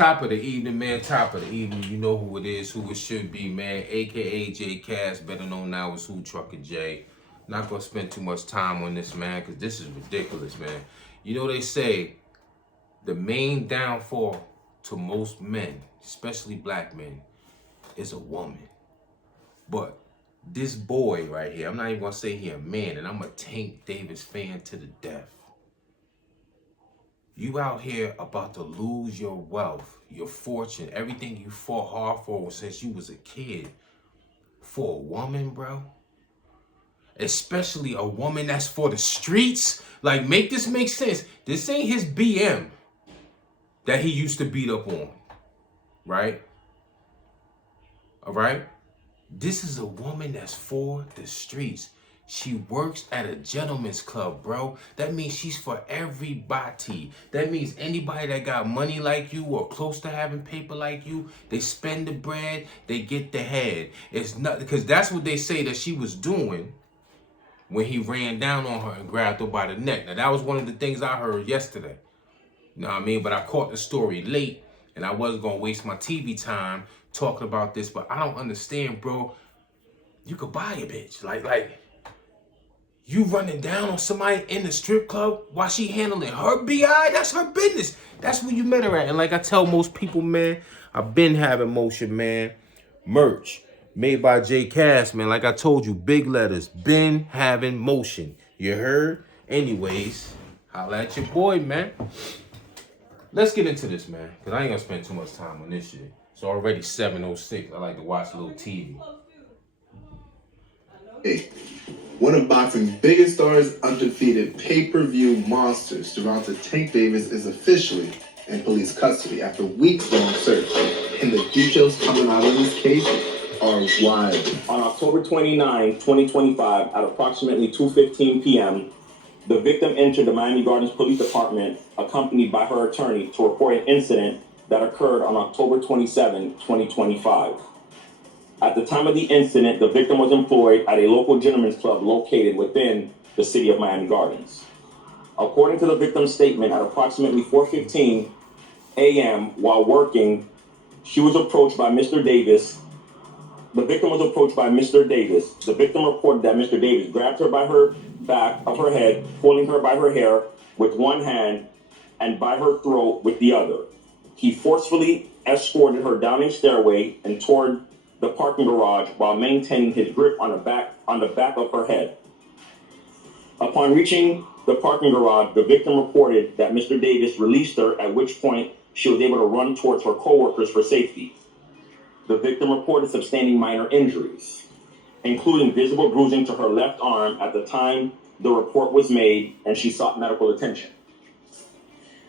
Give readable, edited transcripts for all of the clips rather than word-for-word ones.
Top of the evening, man. Top of the evening. You know who it is, who it should be, man. AKA J Cass, better known now as Who Trucker J. Not gonna spend too much time on this, man, because this is ridiculous, man. You know they say the main downfall to most men, especially black men, is a woman. But this boy right here, I'm not even gonna say he a man, and I'm a Tank Davis fan to the death. You out here about to lose your wealth, your fortune, everything you fought hard for since you was a kid for a woman, bro. Especially a woman that's for the streets. Like, make this make sense. This ain't his BM that he used to beat up on, right? All right? This is a woman that's for the streets. She works at a gentleman's club, bro. That means she's for everybody. That means anybody that got money like you or close to having paper like you, they spend the bread, they get the head. It's not because that's what they say that she was doing when he ran down on her and grabbed her by the neck. Now, that was one of the things I heard yesterday. You know what I mean? But I caught the story late, and I wasn't going to waste my TV time talking about this. But I don't understand, bro. You could buy a bitch. Like, you running down on somebody in the strip club while she handling her BI? That's her business. That's where you met her at. And like I tell most people, man, I've been having motion, man. Merch made by J Cass, man. Like I told you, big letters. Been having motion. You heard? Anyways, holla at your boy, man. Let's get into this, man. Because I ain't going to spend too much time on this shit. It's already 7:06. I like to watch a little TV. Hey, one of boxing's biggest stars, undefeated pay-per-view monsters, Gervonta Tank Davis is officially in police custody after weeks-long search. And the details coming out of this case are wild. On October 29, 2025, at approximately 2:15 p.m., the victim entered the Miami Gardens Police Department accompanied by her attorney to report an incident that occurred on October 27, 2025. At the time of the incident, the victim was employed at a local gentleman's club located within the city of Miami Gardens. According to the victim's statement, at approximately 4:15 a.m. while working, she was approached by Mr. Davis. The victim was approached by Mr. Davis. The victim reported that Mr. Davis grabbed her by her back of her head, pulling her by her hair with one hand and by her throat with the other. He forcefully escorted her down a stairway and toward the parking garage while maintaining his grip on the back of her head. Upon reaching the parking garage, the victim reported that Mr. Davis released her, at which point she was able to run towards her co-workers for safety. The victim reported sustaining minor injuries, including visible bruising to her left arm at the time the report was made, and she sought medical attention.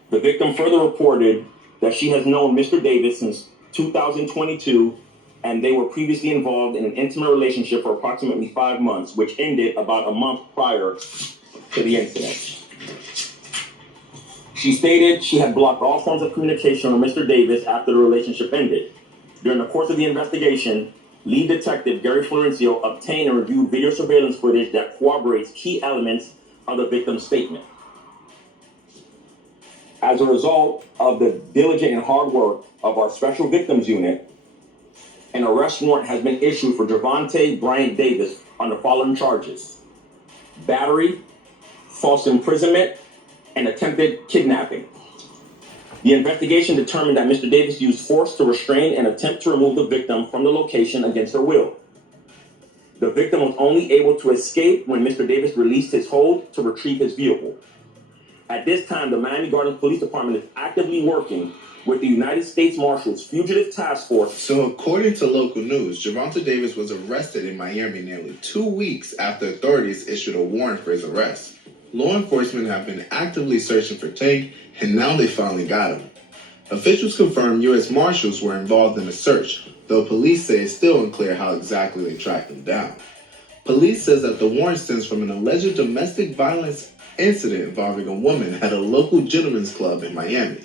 The victim further reported that she has known Mr. Davis since 2022, and they were previously involved in an intimate relationship for approximately 5 months, which ended about a month prior to the incident. She stated she had blocked all forms of communication with Mr. Davis after the relationship ended. During the course of the investigation, lead detective Gary Florencio obtained and reviewed video surveillance footage that corroborates key elements of the victim's statement. As a result of the diligent and hard work of our Special Victims Unit, an arrest warrant has been issued for Gervonta Bryant Davis on the following charges: battery, false imprisonment, and attempted kidnapping. The investigation determined that Mr. Davis used force to restrain and attempt to remove the victim from the location against her will. The victim was only able to escape when Mr. Davis released his hold to retrieve his vehicle. At this time, the Miami Gardens Police Department is actively working with the United States Marshals Fugitive Task Force. So according to local news, Gervonta Davis was arrested in Miami nearly 2 weeks after authorities issued a warrant for his arrest. Law enforcement have been actively searching for Tank, and now they finally got him. Officials confirm U.S. Marshals were involved in the search, though police say it's still unclear how exactly they tracked him down. Police says that the warrant stems from an alleged domestic violence incident involving a woman at a local gentleman's club in Miami.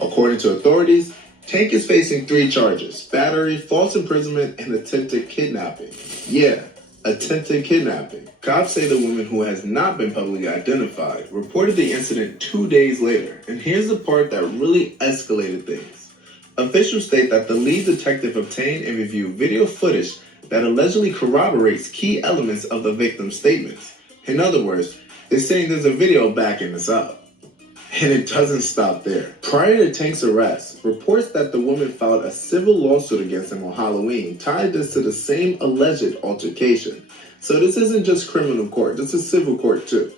According to authorities, Tank is facing 3 charges: battery, false imprisonment, and attempted kidnapping. Yeah, attempted kidnapping. Cops say the woman, who has not been publicly identified, reported the incident 2 days later. And here's the part that really escalated things. Officials state that the lead detective obtained and reviewed video footage that allegedly corroborates key elements of the victim's statements. In other words, they're saying there's a video backing this up. And it doesn't stop there. Prior to Tank's arrest, reports that the woman filed a civil lawsuit against him on Halloween tied this to the same alleged altercation. So this isn't just criminal court, this is civil court too.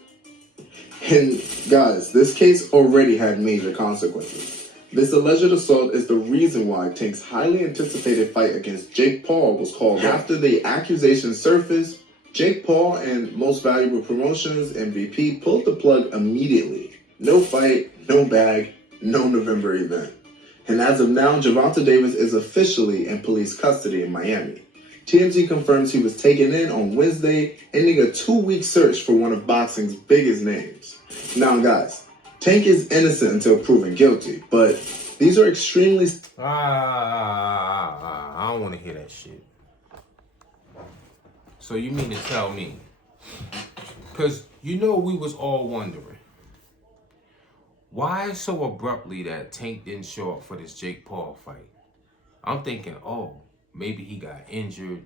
And guys, this case already had major consequences. This alleged assault is the reason why Tank's highly anticipated fight against Jake Paul was called. After the accusations surfaced, Jake Paul and Most Valuable Promotions MVP pulled the plug immediately. No fight, no bag, no November event. And as of now, Gervonta Davis is officially in police custody in Miami. TMZ confirms he was taken in on Wednesday, ending a 2-week search for one of boxing's biggest names. Now, guys, Tank is innocent until proven guilty, but these are extremely... I don't want to hear that shit. So you mean to tell me? Because we was all wondering. Why so abruptly that Tank didn't show up for this Jake Paul fight? I'm thinking, maybe he got injured.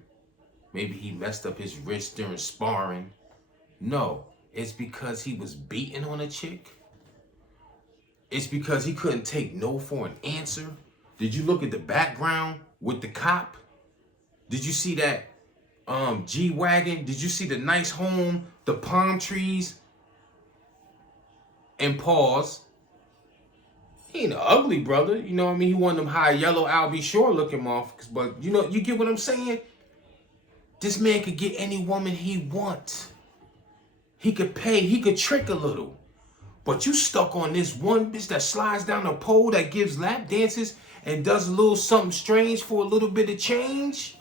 Maybe he messed up his wrist during sparring. No, it's because he was beating on a chick. It's because he couldn't take no for an answer. Did you look at the background with the cop? Did you see that G-Wagon? Did you see the nice home, the palm trees? And pause. He ain't an ugly brother, you know what I mean? He one of them high yellow Albie Shore looking motherfuckers, but you get what I'm saying? This man could get any woman he wants. He could pay, he could trick a little. But you stuck on this one bitch that slides down a pole that gives lap dances and does a little something strange for a little bit of change?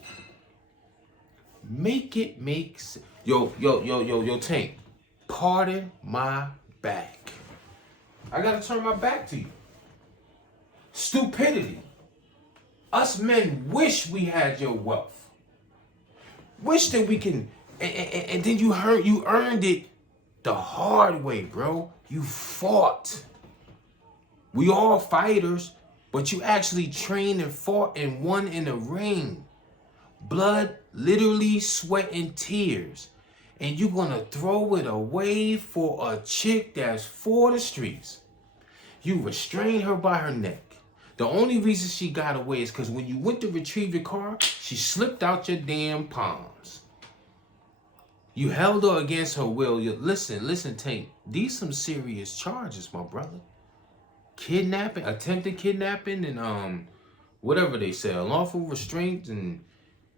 Make it make sense. Yo, Tank, pardon my back. I gotta turn my back to you. Stupidity. Us men wish we had your wealth. Wish that we can, and then you earned it the hard way, bro. You fought. We all fighters, but you actually trained and fought and won in the ring. Blood, literally sweat and tears. And you gonna throw it away for a chick that's for the streets. You restrained her by her neck. The only reason she got away is because when you went to retrieve your car, she slipped out your damn palms. You held her against her will. Listen, Tank. These some serious charges, my brother. Kidnapping, attempted kidnapping, and whatever they say, unlawful restraint and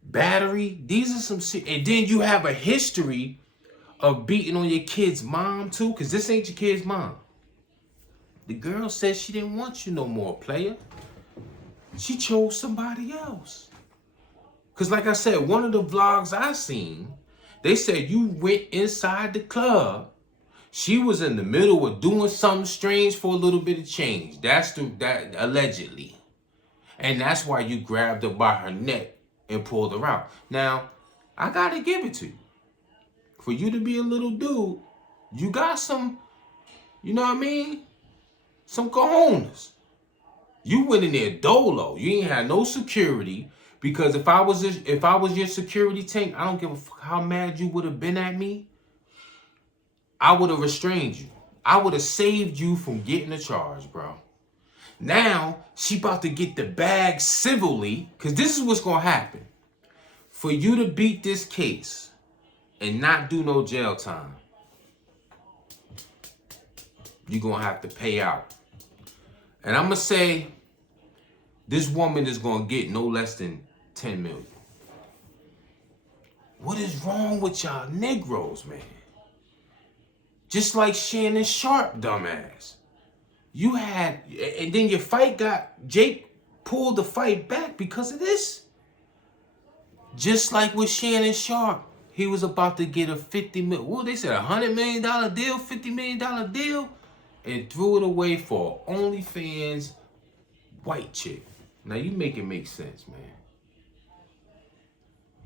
battery. These are some and then you have a history of beating on your kid's mom too, because this ain't your kid's mom. The girl said she didn't want you no more, player. She chose somebody else. Because like I said, one of the vlogs I seen, they said you went inside the club. She was in the middle of doing something strange for a little bit of change. That allegedly. And that's why you grabbed her by her neck and pulled her out. Now, I gotta give it to you. For you to be a little dude, you got some, you know what I mean? Some cojones. You went in there dolo. You ain't had no security. Because if I was your security, Tank, I don't give a fuck how mad you would have been at me. I would have restrained you. I would have saved you from getting a charge, bro. Now, she about to get the bag civilly. Because this is what's going to happen. For you to beat this case and not do no jail time, you're going to have to pay out. And I'm going to say, this woman is going to get no less than 10 million. What is wrong with y'all Negroes, man? Just like Shannon Sharp, dumbass. You had, and then your fight Jake pulled the fight back because of this. Just like with Shannon Sharp, he was about to get a $50 million, well, they said $100 million deal, $50 million deal, and threw it away for OnlyFans white chick. Now you make it make sense, man.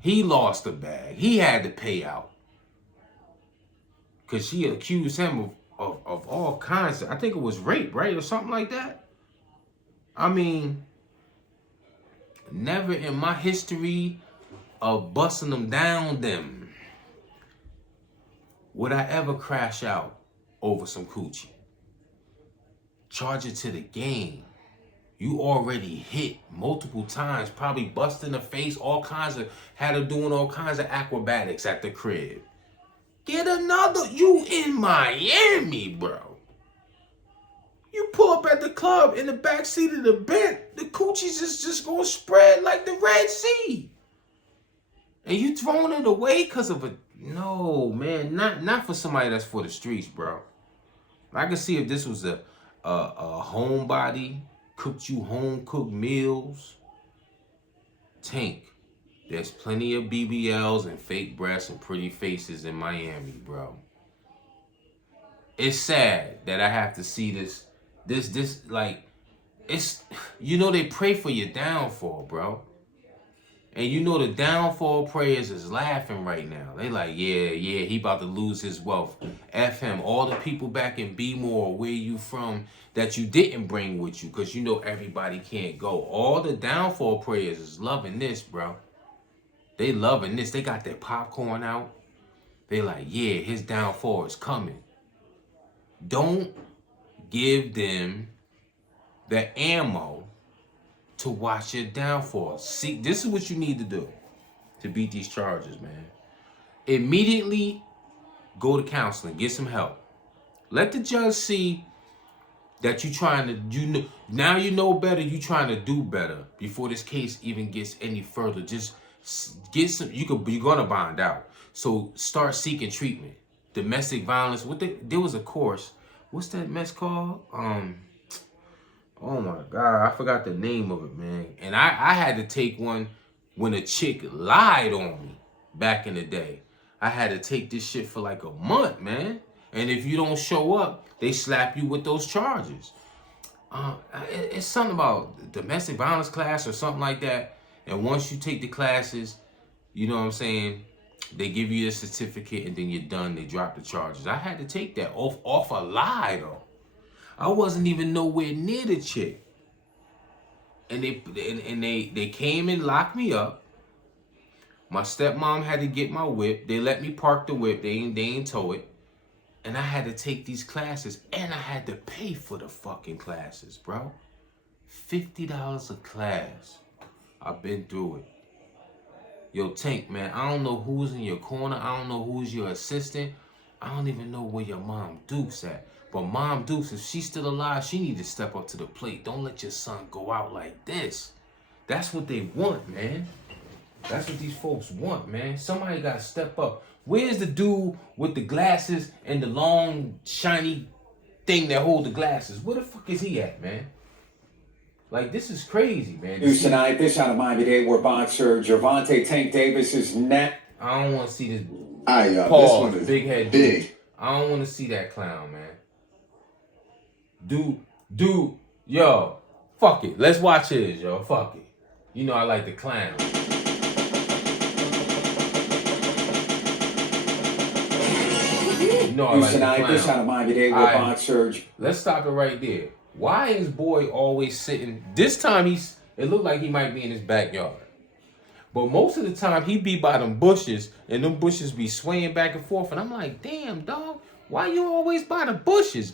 He lost the bag. He had to pay out. Because she accused him of all kinds of, I think it was rape, right? Or something like that. I mean, Never in my history of busting them down would I ever crash out over some coochie. Charge it to the game. You already hit multiple times, probably busting the face, had her doing all kinds of acrobatics at the crib. Get another, you in Miami, bro. You pull up at the club in the backseat of the Benz, the coochies is just gonna spread like the Red Sea. And you throwing it away because of no, man, not for somebody that's for the streets, bro. I can see if this was a homebody, cooked you home-cooked meals. Tank, there's plenty of BBLs and fake breasts and pretty faces in Miami, bro. It's sad that I have to see this, like, it's, you know, they pray for your downfall, bro. And you know the downfall prayers is laughing right now. They like, yeah, he about to lose his wealth. F him. All the people back in B-More, where you from, that you didn't bring with you, because you know everybody can't go. All the downfall prayers is loving this, bro. They loving this. They got their popcorn out. They like, yeah, his downfall is coming. Don't give them the ammo to watch your downfall. See, this is what you need to do to beat these charges, man. Immediately go to counseling, get some help. Let the judge see that you trying to, now you know better, you trying to do better before this case even gets any further. Just get some, you're gonna bond out. So start seeking treatment. Domestic violence, there was a course, what's that mess called? Oh my God, I forgot the name of it, man. And I had to take one when a chick lied on me back in the day. I had to take this shit for like a month, man. And if you don't show up, they slap you with those charges. It's something about domestic violence class or something like that. And once you take the classes, you know what I'm saying, they give you a certificate and then you're done. They drop the charges. I had to take that off a lie, though. I wasn't even nowhere near the chick. And they came and locked me up. My stepmom had to get my whip. They let me park the whip. They ain't tow it. And I had to take these classes. And I had to pay for the fucking classes, bro. $50 a class. I've been through it. Yo, Tank, man, I don't know who's in your corner. I don't know who's your assistant. I don't even know where your mom Duke's at. But Mom Dukes, if she's still alive, she need to step up to the plate. Don't let your son go out like this. That's what they want, man. That's what these folks want, man. Somebody got to step up. Where's the dude with the glasses and the long, shiny thing that hold the glasses? Where the fuck is he at, man? Like, this is crazy, man. News tonight, this out of Miami-Dade, where boxer Gervonta Tank Davis is net. I don't want to see this. All right, y'all. Pause, This one is big head big. dude. I don't want to see that clown, man. Dude, yo, fuck it. Let's watch his, yo. Fuck it. You know I like the clown. You know I News like tonight, the clown. this out of Miami-Dade, where boxer. Let's stop it right there. Why is boy always sitting? This time it looked like he might be in his backyard. But most of the time he be by them bushes, and them bushes be swaying back and forth. And I'm like, damn, dog, why you always by the bushes?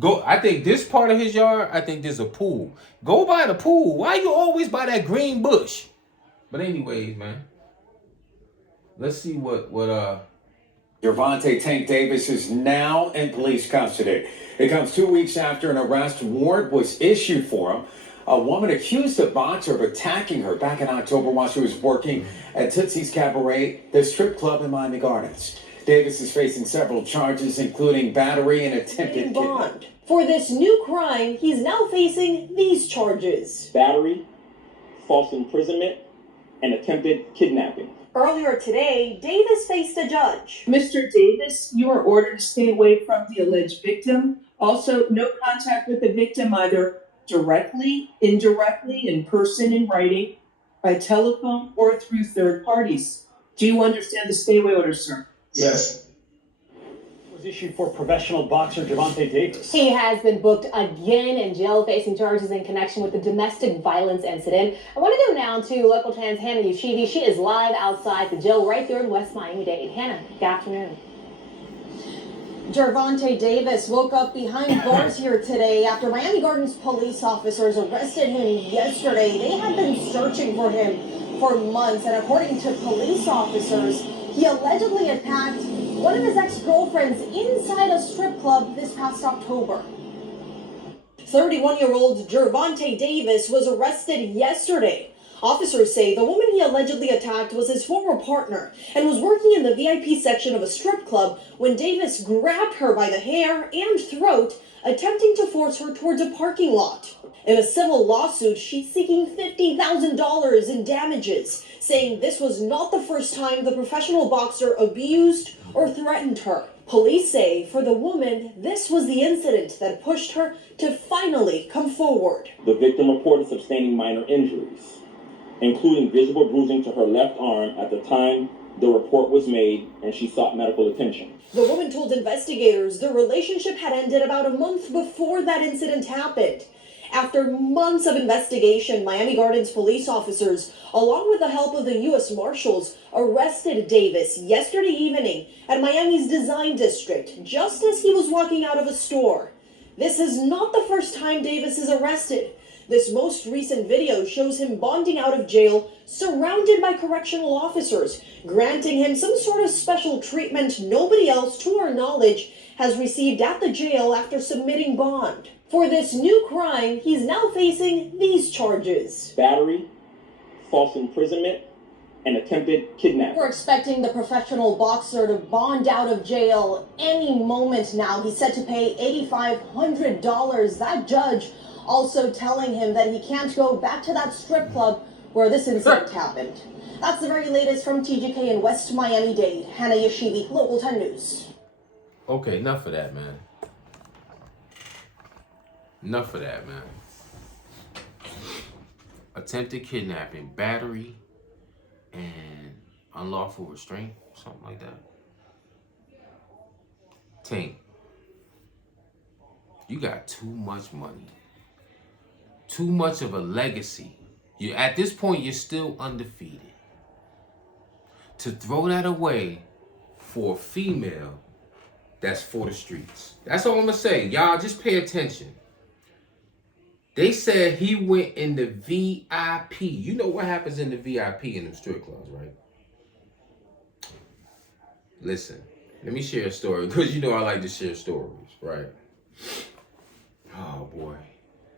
Go. I think this part of his yard, I think there's a pool. Go by the pool. Why you always by that green bush? But anyways, man, let's see what Gervonta Tank Davis is now in police custody. It comes 2 weeks after an arrest warrant was issued for him. A woman accused the boxer of attacking her back in October while she was working at Tootsie's Cabaret, the strip club in Miami Gardens. Davis is facing several charges, including battery and attempted kidnapping. For this new crime, he's now facing these charges: battery, false imprisonment, and attempted kidnapping. Earlier today, Davis faced a judge. Mr. Davis, you are ordered to stay away from the alleged victim. Also, no contact with the victim, either directly, indirectly, in person, in writing, by telephone, or through third parties. Do you understand the stay away order, sir? Yes. was issued for professional boxer Gervonta Davis. He has been booked again in jail, facing charges in connection with the domestic violence incident. I want to go now to local 10's Hannah Yeshivi. She is live outside the jail right there in West Miami-Dade. Hannah, good afternoon. Gervonta Davis woke up behind bars here today after Miami Gardens police officers arrested him yesterday. They had been searching for him for months, and according to police officers, he allegedly attacked one of his ex-girlfriends inside a strip club this past October. 31-year-old Gervonta Davis was arrested yesterday. Officers say the woman he allegedly attacked was his former partner and was working in the VIP section of a strip club when Davis grabbed her by the hair and throat, attempting to force her towards a parking lot. In a civil lawsuit, she's seeking $50,000 in damages, saying this was not the first time the professional boxer abused or threatened her. Police say for the woman, this was the incident that pushed her to finally come forward. The victim reported sustaining minor injuries, including visible bruising to her left arm at the time the report was made, and she sought medical attention. The woman told investigators their relationship had ended about a month before that incident happened. After months of investigation, Miami Gardens police officers, along with the help of the U.S. Marshals, arrested Davis yesterday evening at Miami's Design District, just as he was walking out of a store. This is not the first time Davis is arrested. This most recent video shows him bonding out of jail, surrounded by correctional officers, granting him some sort of special treatment nobody else, to our knowledge, has received at the jail after submitting bond. For this new crime, he's now facing these charges: battery, false imprisonment, and attempted kidnapping. We're expecting the professional boxer to bond out of jail any moment now. He's set to pay $8,500. That judge also telling him that he can't go back to that strip club where this incident happened. That's the very latest from TGK in West Miami-Dade. Hannah Yeshivi, Local 10 News. Okay, enough of that, man. Enough of that, man. Attempted kidnapping, battery, and unlawful restraint, something like that. Tank, you got too much money. Too much of a legacy. You, at this point, you're still undefeated. To throw that away for a female that's for the streets. That's all I'm gonna say. Y'all just pay attention. They said he went in the VIP. You know what happens in the VIP in them strip clubs, right? Listen, let me share a story, because you know I like to share stories, right? Oh boy.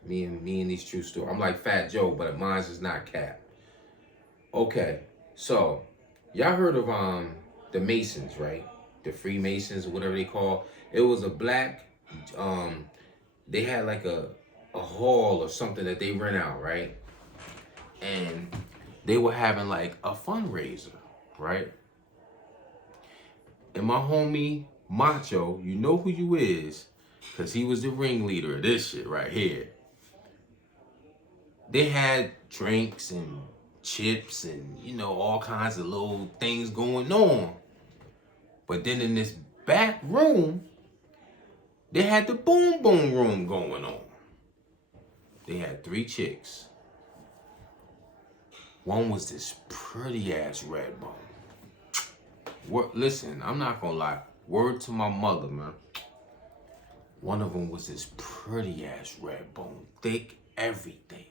Me and these true stories. I'm like Fat Joe, but mine's is not cap. Okay, so y'all heard of the Masons, right? The Freemasons, or whatever they call. It was a black they had like a hall or something that they rent out, right? And they were having like a fundraiser, right? And my homie Macho, you know who you is, because he was the ringleader of this shit right here. They had drinks and chips and, you know, all kinds of little things going on. But then in this back room, they had the boom boom room going on. They had 3 chicks. One was this pretty ass red bone. Listen, I'm not gonna lie. Word to my mother, man. One of them was this pretty ass red bone. Thick, everything.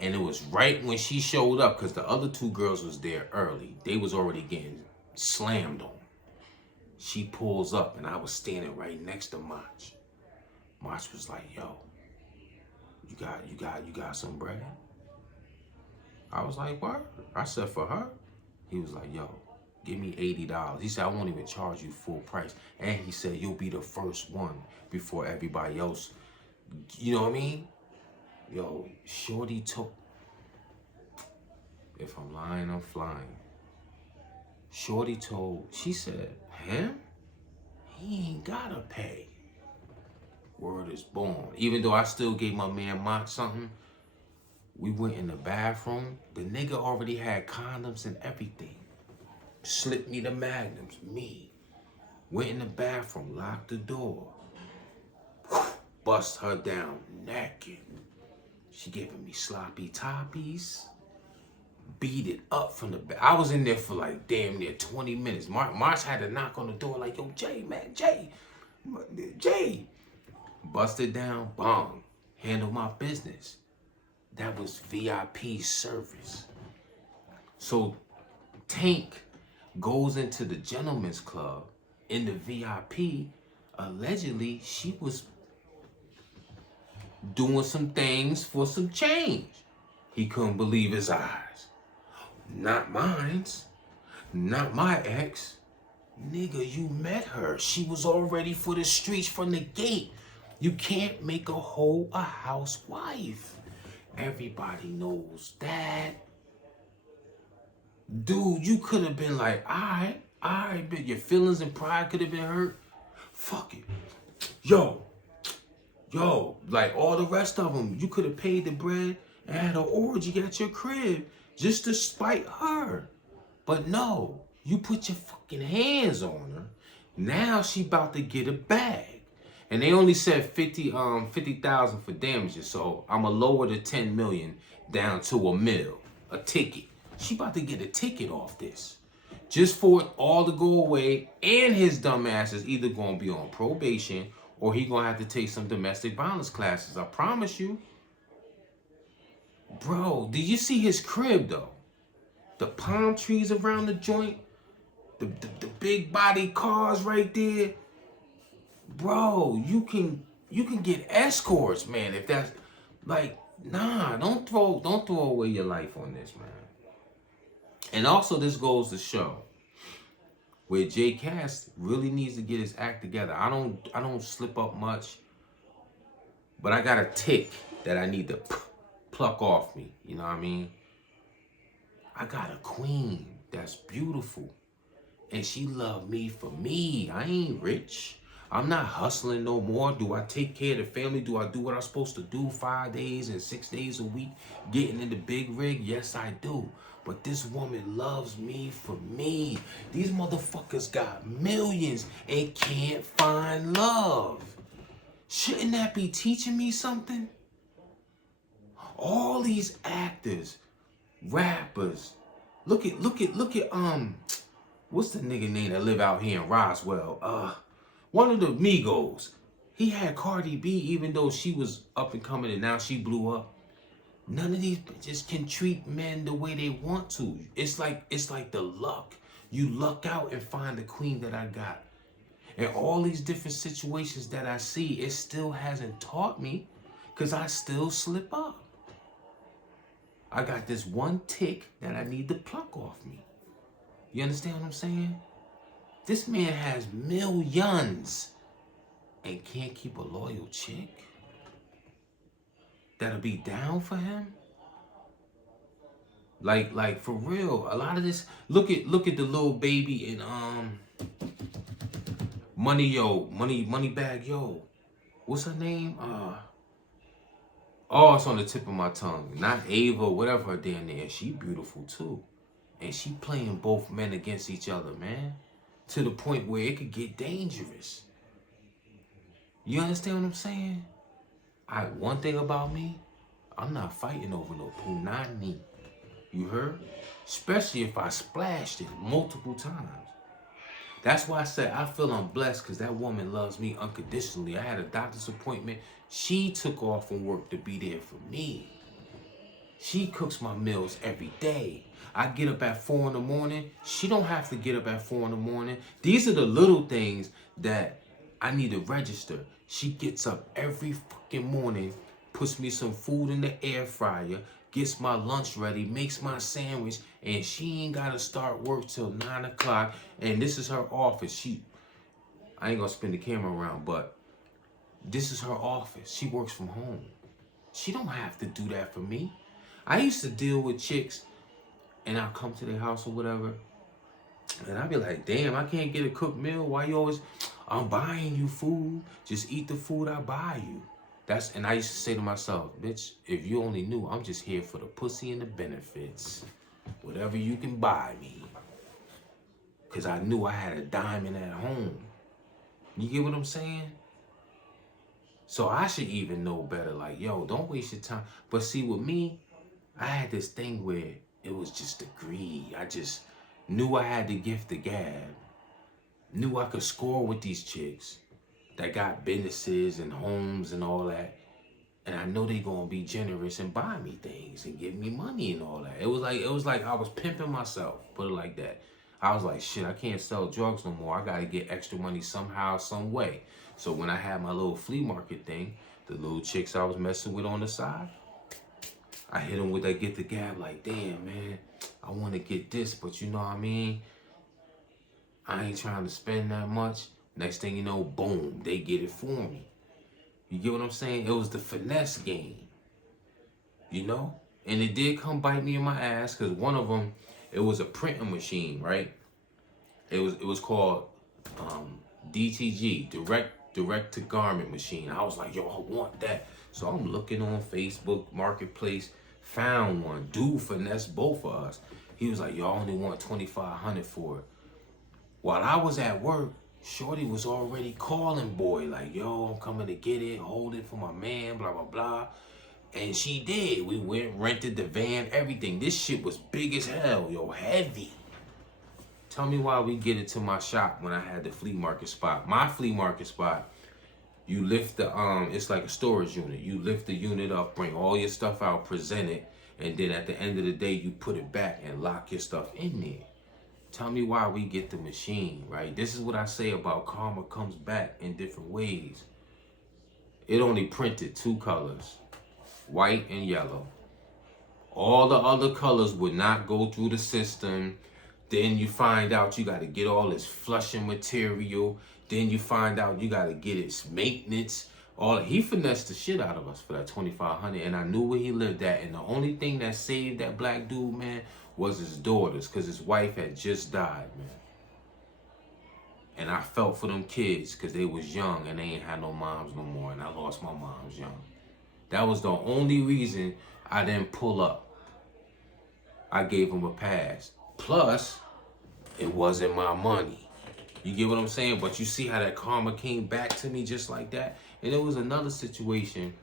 And it was right when she showed up, because the other 2 girls was there early. They was already getting slammed on. She pulls up, and I was standing right next to Mach. Mach was like, yo, you got some bread? I was like, what? I said, for her? He was like, yo, give me $80. He said, I won't even charge you full price. And he said, you'll be the first one before everybody else. You know what I mean? Yo, shorty took, if I'm lying, I'm flying. Shorty told, she said, him? He ain't gotta pay. Word is born. Even though I still gave my man Mach something, we went in the bathroom. The nigga already had condoms and everything. Slipped me the magnums, me. Went in the bathroom, locked the door. Bust her down naked. She giving me sloppy toppies. Beat it up from the back. I was in there for like damn near 20 minutes. Marsh had to knock on the door like, yo, Jay, man, Jay. Busted down, bong. Handle my business. That was VIP service. So Tank goes into the gentleman's club in the VIP. Allegedly, she was doing some things for some change. He couldn't believe his eyes. Not mine's. Not my ex. Nigga, you met her. She was all ready for the streets from the gate. You can't make a hoe a housewife. Everybody knows that. Dude, you could have been like, all right, but your feelings and pride could have been hurt. Fuck it. Yo, like all the rest of them, you could have paid the bread and had an orgy at your crib just to spite her. But no, you put your fucking hands on her. Now she about to get a bag. And they only said 50,000 for damages, so I'ma lower the 10 million down to $1 million, a ticket. She about to get a ticket off this. Just for it all to go away, and his dumb ass is either gonna be on probation or he gonna have to take some domestic violence classes. I promise you. Bro, did you see his crib though? The palm trees around the joint, the big body cars right there. Bro, you can get escorts, man. If that's like, nah, don't throw away your life on this, man. And also, this goes to show where Jay Cass really needs to get his act together. I don't slip up much, but I got a tick that I need to pluck off me. You know what I mean? I got a queen that's beautiful, and she loved me for me. I ain't rich. I'm not hustling no more. Do I take care of the family? Do I do what I'm supposed to do 5 days and 6 days a week? Getting in the big rig? Yes, I do. But this woman loves me for me. These motherfuckers got millions and can't find love. Shouldn't that be teaching me something? All these actors, rappers. Look at what's the nigga name that live out here in Roswell? One of the Migos. He had Cardi B, even though she was up and coming and now she blew up. None of these bitches can treat men the way they want to. It's like the luck. You luck out and find the queen that I got. And all these different situations that I see, it still hasn't taught me, because I still slip up. I got this one tick that I need to pluck off me. You understand what I'm saying? This man has millions and can't keep a loyal chick that'll be down for him. Like for real, a lot of this. Look at the little baby in Money Bag Yo. What's her name? Oh, it's on the tip of my tongue. Not Ava, whatever her damn name is. She beautiful too. And she playing both men against each other, man. To the point where it could get dangerous. You understand what I'm saying? One thing about me, I'm not fighting over no punani. You heard? Especially if I splashed it multiple times. That's why I said I feel I'm blessed, because that woman loves me unconditionally. I had a doctor's appointment. She took off from work to be there for me. She cooks my meals every day. I get up at 4 in the morning. She don't have to get up at 4 in the morning. These are the little things that I need to register. She gets up every fucking morning, puts me some food in the air fryer, gets my lunch ready, makes my sandwich, and she ain't gotta start work till 9 o'clock. And this is her office. I ain't gonna spin the camera around, but this is her office. She works from home. She don't have to do that for me. I used to deal with chicks, and I'll come to their house or whatever, and I'd be like, damn, I can't get a cooked meal. Why you always, I'm buying you food. Just eat the food I buy you. And I used to say to myself, bitch, if you only knew, I'm just here for the pussy and the benefits. Whatever you can buy me. Because I knew I had a diamond at home. You get what I'm saying? So I should even know better. Like, yo, don't waste your time. But see, with me, I had this thing where it was just the greed. I just knew I had the gift of gab. Knew I could score with these chicks that got businesses and homes and all that. And I know they gonna be generous and buy me things and give me money and all that. It was like I was pimping myself, put it like that. I was like, shit, I can't sell drugs no more. I gotta get extra money somehow, some way. So when I had my little flea market thing, the little chicks I was messing with on the side, I hit them with that get the gab, like, damn, man, I want to get this, but you know what I mean? I ain't trying to spend that much. Next thing you know, boom, they get it for me. You get what I'm saying? It was the finesse game, you know? And it did come bite me in my ass, because one of them, it was a printing machine, right? It was called DTG, direct to garment machine. I was like, yo, I want that. So I'm looking on Facebook Marketplace, found one. Dude finessed both of us. He was like, yo, I only want $2,500 for it. While I was at work, Shorty was already calling boy, like, yo, I'm coming to get it, hold it for my man, blah, blah, blah. And she did. We went, rented the van, everything. This shit was big as hell, yo, heavy. Tell me why we get it to my shop when I had the flea market spot. My flea market spot, you lift the, it's like a storage unit. You lift the unit up, bring all your stuff out, present it, and then at the end of the day, you put it back and lock your stuff in there. Tell me why we get the machine, right? This is what I say about karma comes back in different ways. It only printed 2 colors, white and yellow. All the other colors would not go through the system. Then you find out you got to get all this flushing material. Then you find out you got to get its maintenance. He finessed the shit out of us for that $2,500, and I knew where he lived at. And the only thing that saved that black dude, man, was his daughters, because his wife had just died, man. And I felt for them kids because they was young and they ain't had no moms no more, and I lost my moms young. That was the only reason I didn't pull up. I gave him a pass. Plus, it wasn't my money. You get what I'm saying? But you see how that karma came back to me just like that? And it was another situation,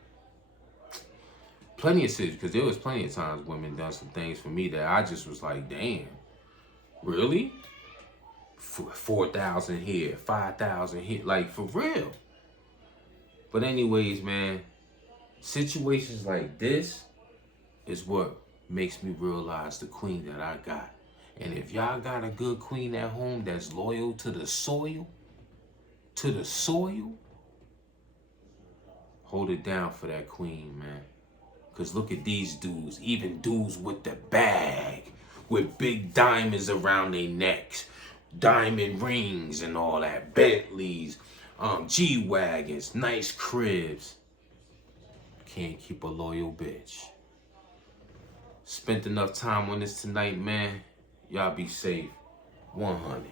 plenty of situations, because there was plenty of times women done some things for me that I just was like, damn, really? 4,000 here, 5,000 here, like for real. But anyways, man, situations like this is what makes me realize the queen that I got. And if y'all got a good queen at home that's loyal to the soil, hold it down for that queen, man. Because look at these dudes, even dudes with the bag, with big diamonds around their necks, diamond rings and all that, Bentleys, G-Wagons, nice cribs. Can't keep a loyal bitch. Spent enough time on this tonight, man. Y'all be safe. 100.